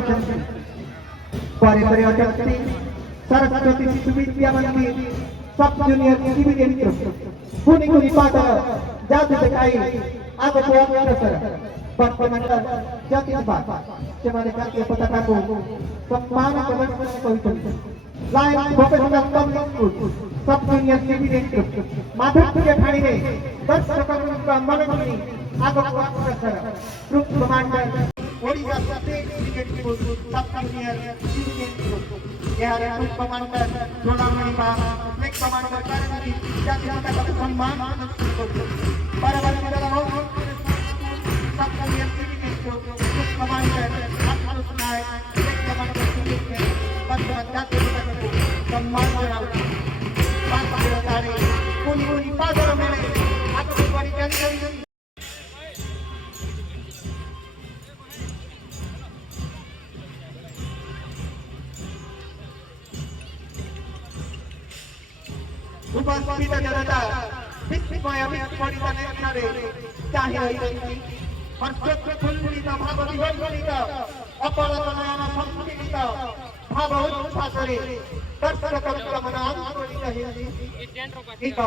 रहते परे परे अटकती सरस्वती शिशु विद्या मंदिर सब जूनियर सिविल कुनी कुनी पाटा जाति दिखाई आगो को अग्रसर वर्तमान जाति बात सेमाने करके पताका को सम्मान प्रदर्शन करितो line professional public school sub junior civil Madhav के ठाणी रे दर्शकका मनोनी आगो को अग्रसर group commander Odisha state cricket team sub junior civil यार ग्रुप कमांडर जोलामणि बा फ्लैग कमांडर करनी जाति का सम्मान बराबर मेरा हो sub junior civil group commander आत्मरुष नायक फ्लैग कमांडर सिविल बंधु जाति का सम्मान कराओ बात बतारे कोनी पादर मेले आपको परिचय उपस्थित जनता विस्मय विस्फोरित नेत्रे चाहे हर्षोत्फुल्लित भाव विभ्रमित अपलकनयन संस्फुटित भाव उच्छ्वासरे दर्शकଙ୍କ मन आन्दोलित ହେଉଛି ଏକ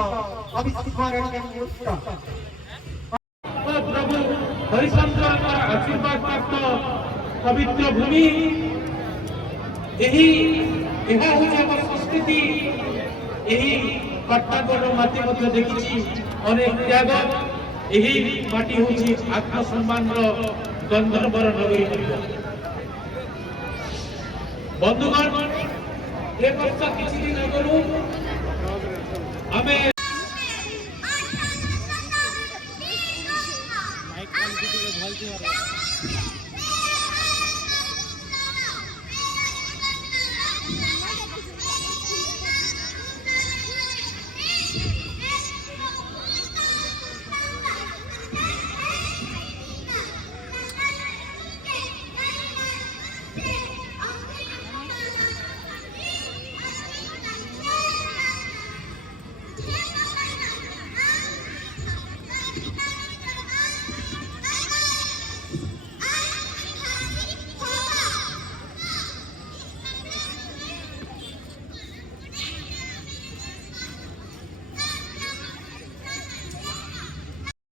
अविस्मरणीय मुहूर्त। प्रभु हरिशंकरଙ୍କ आशीर्वाद प्राप्त पवित्र भूमि ଏହା ହେଉଛି ଆମ ସଂସ୍କୃତି। ଏହି कट्टागढ़ माटी मध्य देखी अनेक त्याग यही माटी हूँ आत्मसम्मान गंधर्वर नगरी बंधुगण एक वर्ष किसी दिन आगु आम